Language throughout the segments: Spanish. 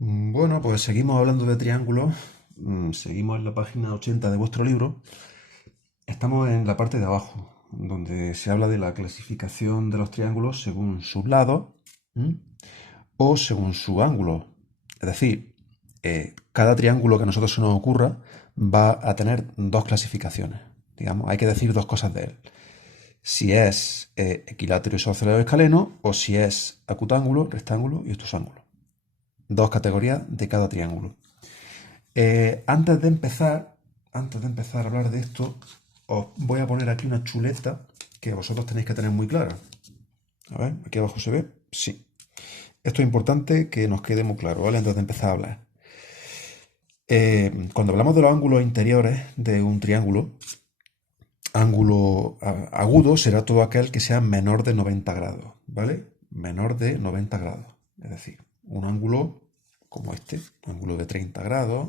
Bueno, pues seguimos hablando de triángulos. Seguimos en la página 80 de vuestro libro. Estamos en la parte de abajo, donde se habla de la clasificación de los triángulos según sus lados, ¿m? O según su ángulo. Es decir, cada triángulo que a nosotros se nos ocurra va a tener dos clasificaciones. Digamos, hay que decir dos cosas de él. Si es equilátero, isósceles o escaleno, o si es acutángulo, rectángulo y obtusángulo. Dos categorías de cada triángulo. Antes de empezar a hablar de esto, os voy a poner aquí una chuleta que vosotros tenéis que tener muy clara. A ver, aquí abajo se ve. Sí. Esto es importante que nos quede muy claro, ¿vale? Antes de empezar a hablar. Cuando hablamos de los ángulos interiores de un triángulo, ángulo agudo será todo aquel que sea menor de 90 grados, ¿vale? Menor de 90 grados. Es decir, un ángulo como este, un ángulo de 30 grados,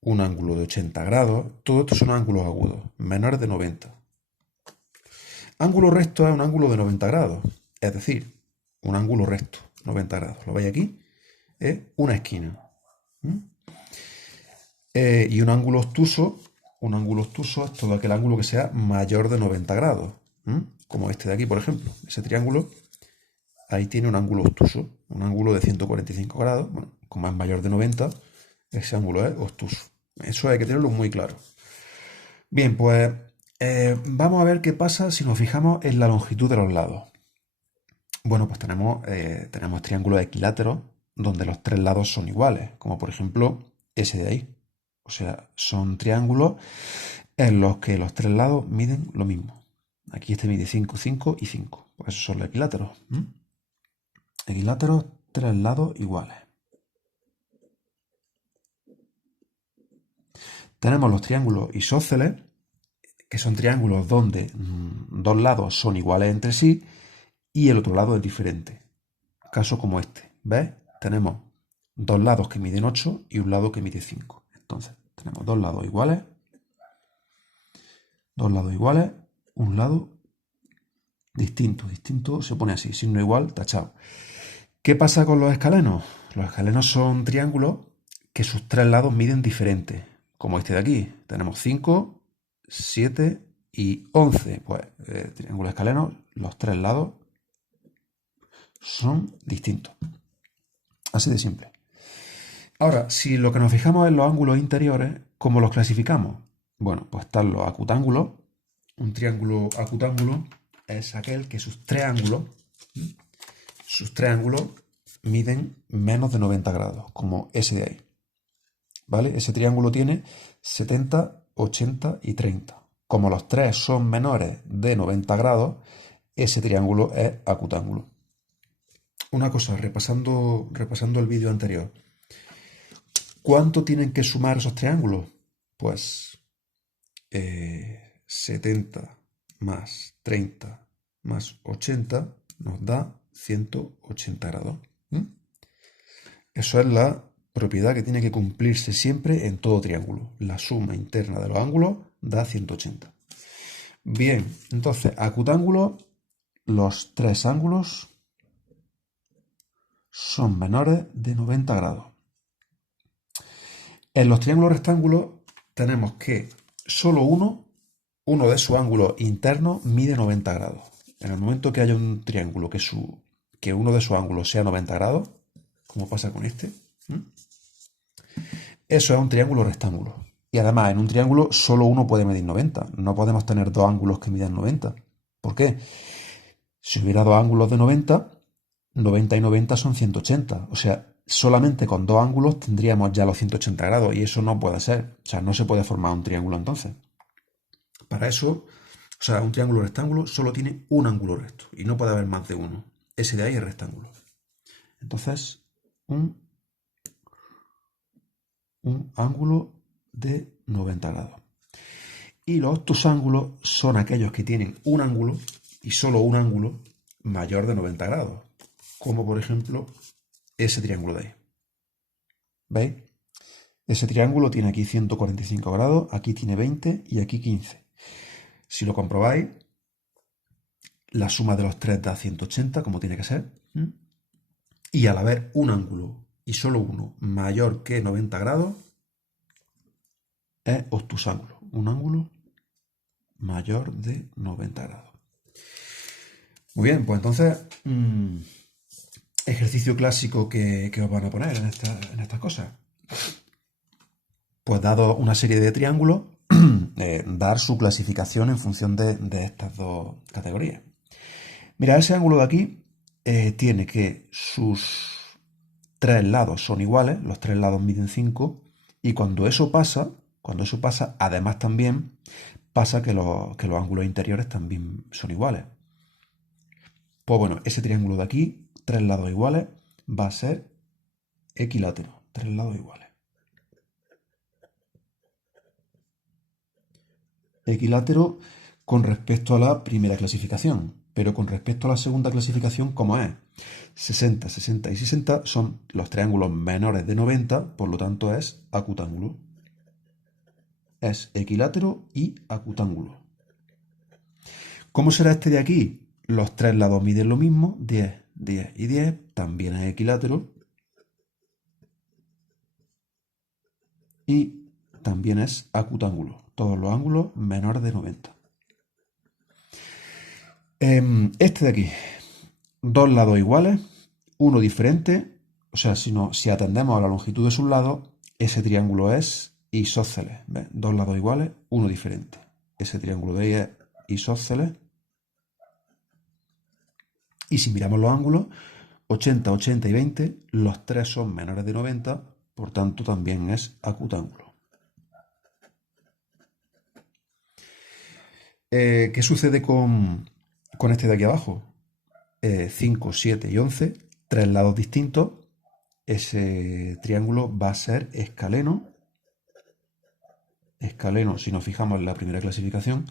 un ángulo de 80 grados, todo esto son ángulos agudos, menores de 90. Ángulo recto es un ángulo de 90 grados, es decir, un ángulo recto, 90 grados. ¿Lo veis aquí? Es una esquina. ¿Mm? Y un ángulo obtuso es todo aquel ángulo que sea mayor de 90 grados. Como este de aquí, por ejemplo. Ese triángulo, ahí tiene un ángulo obtuso, un ángulo de 145 grados. Bueno, como es mayor de 90, ese ángulo es obtuso. Eso hay que tenerlo muy claro. Bien, pues vamos a ver qué pasa si nos fijamos en la longitud de los lados. Bueno, pues tenemos triángulos equiláteros donde los tres lados son iguales, como por ejemplo ese de ahí. O sea, son triángulos en los que los tres lados miden lo mismo. Aquí este mide 5, 5 y 5. Pues esos son los equiláteros. Equiláteros, tres lados iguales. Tenemos los triángulos isósceles, que son triángulos donde dos lados son iguales entre sí y el otro lado es diferente. Caso como este. ¿Ves? Tenemos dos lados que miden 8 y un lado que mide 5. Entonces, tenemos dos lados iguales, un lado distinto. Distinto se pone así, signo igual, tachado. ¿Qué pasa con los escalenos? Los escalenos son triángulos que sus tres lados miden diferente, como este de aquí. Tenemos 5, 7 y 11. Pues triángulo escaleno, los tres lados son distintos. Así de simple. Ahora, si lo que nos fijamos en los ángulos interiores, ¿cómo los clasificamos? Bueno, pues están los acutángulos. Un triángulo acutángulo es aquel que sus tres ángulos miden menos de 90 grados, como ese de ahí. ¿Vale? Ese triángulo tiene 70, 80 y 30. Como los tres son menores de 90 grados, ese triángulo es acutángulo. Una cosa, repasando el vídeo anterior. ¿Cuánto tienen que sumar esos triángulos? Pues 70 más 30 más 80 nos da 180 grados. Eso es la propiedad que tiene que cumplirse siempre en todo triángulo. La suma interna de los ángulos da 180. Bien, entonces, acutángulo, los tres ángulos son menores de 90 grados. En los triángulos rectángulos tenemos que solo uno de sus ángulos internos mide 90 grados. En el momento que haya un triángulo que uno de sus ángulos sea 90 grados, como pasa con este, eso es un triángulo rectángulo. Y además, en un triángulo solo uno puede medir 90. No podemos tener dos ángulos que midan 90. ¿Por qué? Si hubiera dos ángulos de 90, 90 y 90 son 180. O sea, solamente con dos ángulos tendríamos ya los 180 grados y eso no puede ser. O sea, no se puede formar un triángulo entonces. Para eso, o sea, un triángulo rectángulo solo tiene un ángulo recto y no puede haber más de uno. Ese de ahí es rectángulo. Entonces, un ángulo de 90 grados. Y los obtusángulos son aquellos que tienen un ángulo y solo un ángulo mayor de 90 grados. Como por ejemplo ese triángulo de ahí. ¿Veis? Ese triángulo tiene aquí 145 grados, aquí tiene 20 y aquí 15. Si lo comprobáis, la suma de los tres da 180, como tiene que ser. Y al haber un ángulo y solo uno mayor que 90 grados es obtusángulo. Un ángulo mayor de 90 grados. Muy bien, pues entonces, ejercicio clásico que os van a poner en estas cosas. Pues dado una serie de triángulos, dar su clasificación en función de estas dos categorías. Mira, ese ángulo de aquí tiene que sus tres lados son iguales, los tres lados miden 5, y cuando eso pasa, además también pasa que los ángulos interiores también son iguales. Pues bueno, ese triángulo de aquí, tres lados iguales, va a ser equilátero, tres lados iguales. Equilátero con respecto a la primera clasificación, pero con respecto a la segunda clasificación, ¿cómo es? 60, 60 y 60 son los triángulos menores de 90, por lo tanto es acutángulo. Es equilátero y acutángulo. ¿Cómo será este de aquí? Los tres lados miden lo mismo, 10, 10 y 10, también es equilátero. Y también es acutángulo. Todos los ángulos menores de 90. Este de aquí, dos lados iguales, uno diferente, o sea, si atendemos a la longitud de sus lados, ese triángulo es isósceles. ¿Ves? Dos lados iguales, uno diferente. Ese triángulo de ahí es isósceles. Y si miramos los ángulos, 80, 80 y 20, los tres son menores de 90, por tanto también es acutángulo. ¿Qué sucede con este de aquí abajo? 5, 7 y 11, tres lados distintos. Ese triángulo va a ser escaleno. Escaleno, si nos fijamos en la primera clasificación.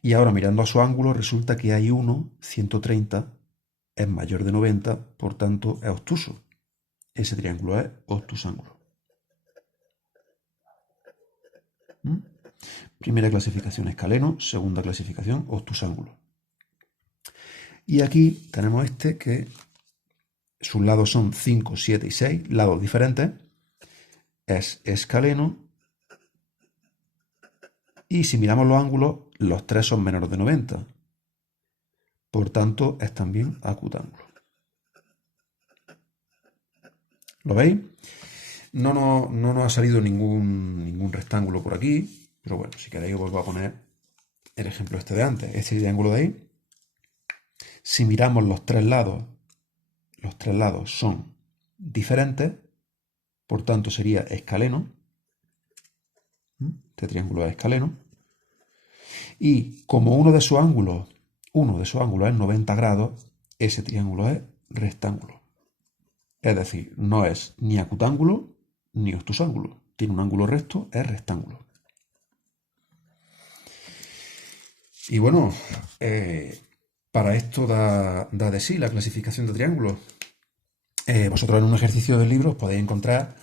Y ahora mirando a su ángulo, resulta que hay uno, 130, es mayor de 90, por tanto es obtuso. Ese triángulo es obtusángulo. Primera clasificación escaleno, segunda clasificación obtusángulo. Y aquí tenemos este que sus lados son 5, 7 y 6, lados diferentes. Es escaleno. Y si miramos los ángulos, los tres son menores de 90. Por tanto, es también acutángulo. ¿Lo veis? No nos ha salido ningún rectángulo por aquí, pero bueno, si queréis os vuelvo a poner el ejemplo este de antes, este triángulo de ahí. Si miramos los tres lados son diferentes, por tanto sería escaleno. Este triángulo es escaleno. Y como uno de sus ángulos es 90 grados, ese triángulo es rectángulo. Es decir, no es ni acutángulo ni obtusángulo. Tiene un ángulo recto, es rectángulo. Y bueno, para esto da de sí la clasificación de triángulos. Vosotros en un ejercicio del libro os podéis encontrar,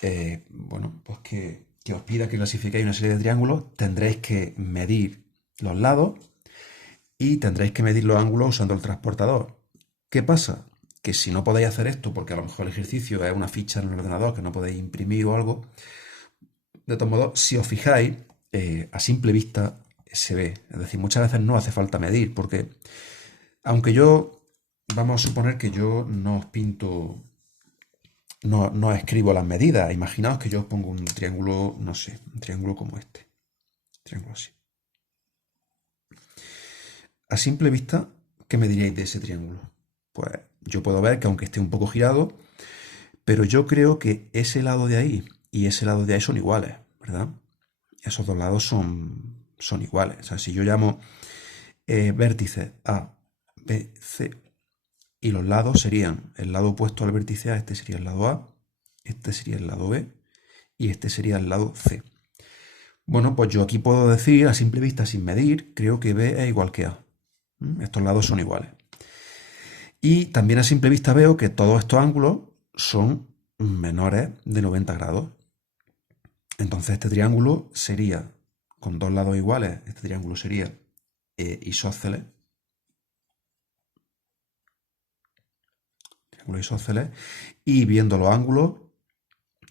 pues que os pida que clasifiquéis una serie de triángulos, tendréis que medir los lados y tendréis que medir los ángulos usando el transportador. ¿Qué pasa? Que si no podéis hacer esto, porque a lo mejor el ejercicio es una ficha en el ordenador que no podéis imprimir o algo, de todos modos, si os fijáis, a simple vista se ve. Es decir, muchas veces no hace falta medir, porque aunque vamos a suponer que yo no os pinto, no escribo las medidas. Imaginaos que yo os pongo un triángulo, no sé, un triángulo como este. Triángulo así. A simple vista, ¿qué me diríais de ese triángulo? Pues yo puedo ver que aunque esté un poco girado, pero yo creo que ese lado de ahí y ese lado de ahí son iguales, ¿verdad? Esos dos lados son iguales. O sea, si yo llamo vértices A, B, C, y los lados serían el lado opuesto al vértice A, este sería el lado A, este sería el lado B y este sería el lado C. Bueno, pues yo aquí puedo decir a simple vista, sin medir, creo que B es igual que A. Estos lados son iguales. Y también a simple vista veo que todos estos ángulos son menores de 90 grados. Entonces este triángulo sería, con dos lados iguales, este triángulo sería isósceles. triángulos isósceles, y viendo los ángulos,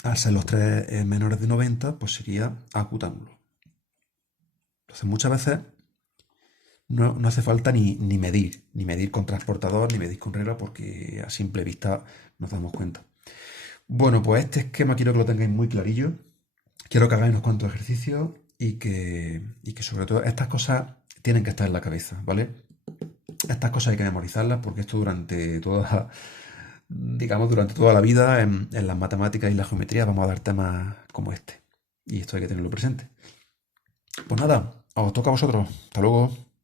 al ser los tres menores de 90, pues sería acutángulo. Entonces muchas veces no hace falta ni medir con transportador, ni medir con regla, porque a simple vista nos damos cuenta. Bueno, pues este esquema quiero que lo tengáis muy clarillo. Quiero que hagáis unos cuantos ejercicios y que sobre todo estas cosas tienen que estar en la cabeza, ¿vale? Estas cosas hay que memorizarlas porque esto durante toda, digamos, durante toda la vida en las matemáticas y la geometría vamos a dar temas como este. Y esto hay que tenerlo presente. Pues nada, os toca a vosotros. Hasta luego.